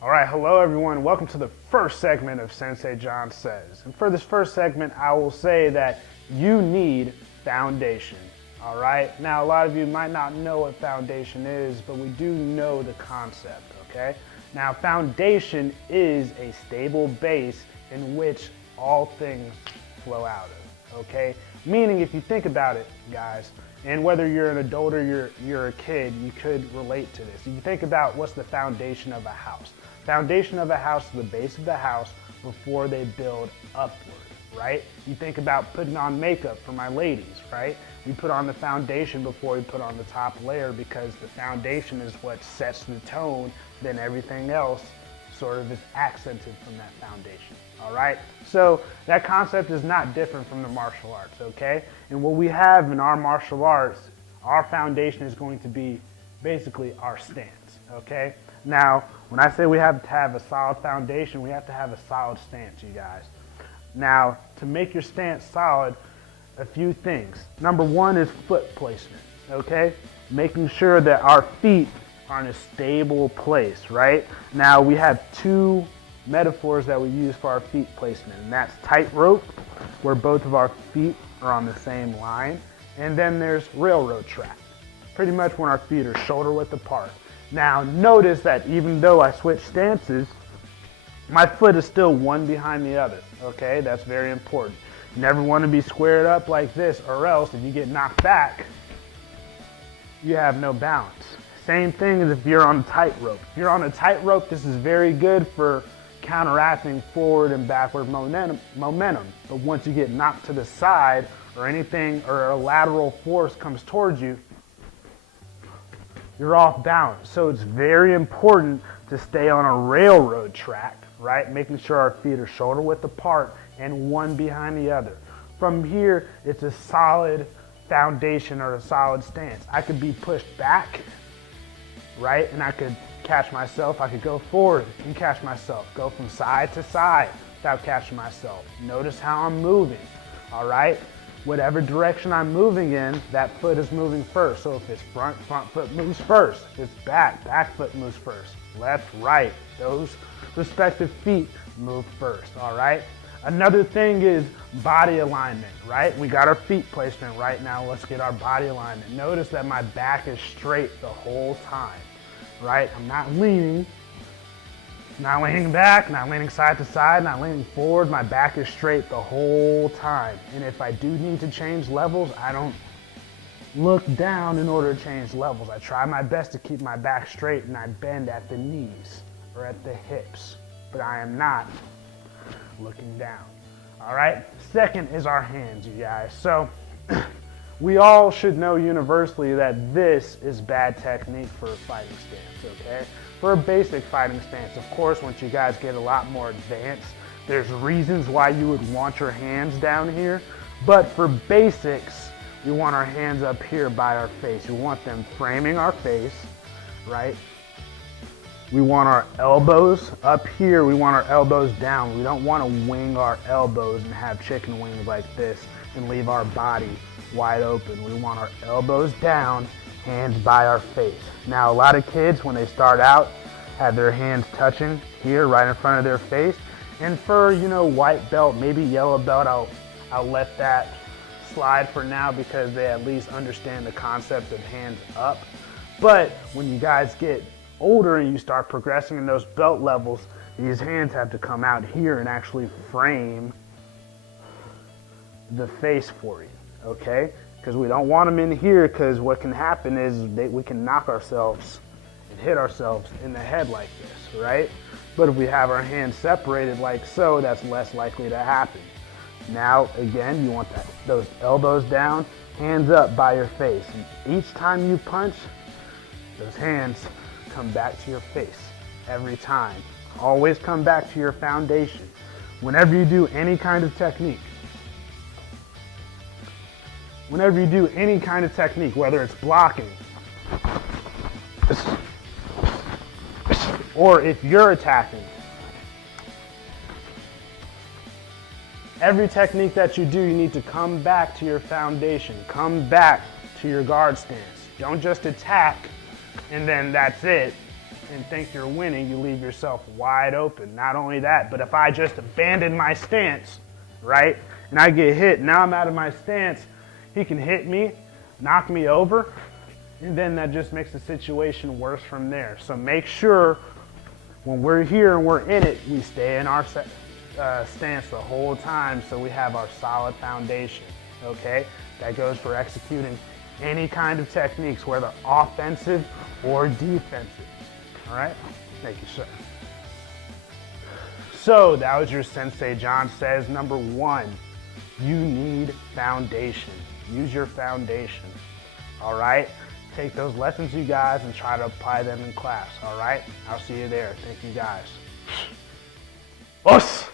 All right, hello everyone. Welcome to the first segment of Sensei John Says. And for this first segment, I will say that you need foundation. All right. Now, a lot of you might not know what foundation is, but we do know the concept, okay? Now, foundation is a stable base in which all things flow out of, okay? Meaning, if you think about it, guys, and whether you're an adult or you're a kid, you could relate to this. If you think about what's the foundation of a house. Foundation of a house is the base of the house before they build upward, right? You think about putting on makeup for my ladies, right? We put on the foundation before we put on the top layer because the foundation is what sets the tone, then everything else sort of is accented from that foundation, all right? So that concept is not different from the martial arts, okay? And what we have in our martial arts, our foundation is going to be basically our stance, okay? Now, when I say we have to have a solid foundation, we have to have a solid stance, you guys. Now, to make your stance solid, a few things. Number one is foot placement, okay? Making sure that our feet are in a stable place, right? Now, we have two metaphors that we use for our feet placement, and that's tightrope, where both of our feet are on the same line, and then there's railroad track, pretty much when our feet are shoulder width apart. Now, notice that even though I switch stances, my foot is still one behind the other, okay? That's very important. You never want to be squared up like this, or else if you get knocked back, you have no balance. Same thing as if you're on a tightrope. If you're on a tightrope, this is very good for counteracting forward and backward momentum. But once you get knocked to the side or anything, or a lateral force comes towards you, you're off balance. So it's very important to stay on a railroad track, right? Making sure our feet are shoulder width apart and one behind the other. From here, it's a solid foundation or a solid stance. I could be pushed back, right? And I could catch myself. I could go forward and catch myself. Go from side to side without catching myself. Notice how I'm moving, all right? Whatever direction I'm moving in, that foot is moving first. So if it's front foot moves first. If it's back foot moves first. Left, right, those respective feet move first, all right? Another thing is body alignment, right? We got our feet placement right now. Let's get our body alignment. Notice that my back is straight the whole time, right? I'm not leaning back, not leaning side to side, not leaning forward. My back is straight the whole time. And if I do need to change levels, I don't look down in order to change levels. I try my best to keep my back straight and I bend at the knees or at the hips, but I am not looking down. All right? Second is our hands, you guys. So we all should know universally that this is bad technique for a fighting stance, okay? For a basic fighting stance, of course, once you guys get a lot more advanced, there's reasons why you would want your hands down here. But for basics, we want our hands up here by our face. We want them framing our face, right? We want our elbows up here. We want our elbows down. We don't want to wing our elbows and have chicken wings like this and leave our body wide open. We want our elbows down, hands by our face. Now, a lot of kids, when they start out, have their hands touching here right in front of their face. And for, white belt, maybe yellow belt, I'll let that slide for now because they at least understand the concept of hands up. But when you guys get older and you start progressing in those belt levels, these hands have to come out here and actually frame the face for you, okay? Because we don't want them in here, because what can happen is we can knock ourselves and hit ourselves in the head like this, right? But if we have our hands separated like so, that's less likely to happen. Now, again, you want those elbows down, hands up by your face. And each time you punch, those hands come back to your face every time. Always come back to your foundation. Whenever you do any kind of technique, whether it's blocking, or if you're attacking, every technique that you do, you need to come back to your foundation. Come back to your guard stance. Don't just attack and then that's it. and think you're winning, you leave yourself wide open. Not only that, but if I just abandon my stance, right, and I get hit, now I'm out of my stance, he can hit me, knock me over, and then that just makes the situation worse from there. So make sure when we're here and we're in it, we stay in our stance the whole time so we have our solid foundation, okay? That goes for executing any kind of techniques, whether offensive or defensive, all right? Thank you, sir. So that was your Sensei John Says number 1. You need foundation. Use your foundation, all right? Take those lessons, you guys, and try to apply them in class, all right? I'll see you there. Thank you, guys. Us!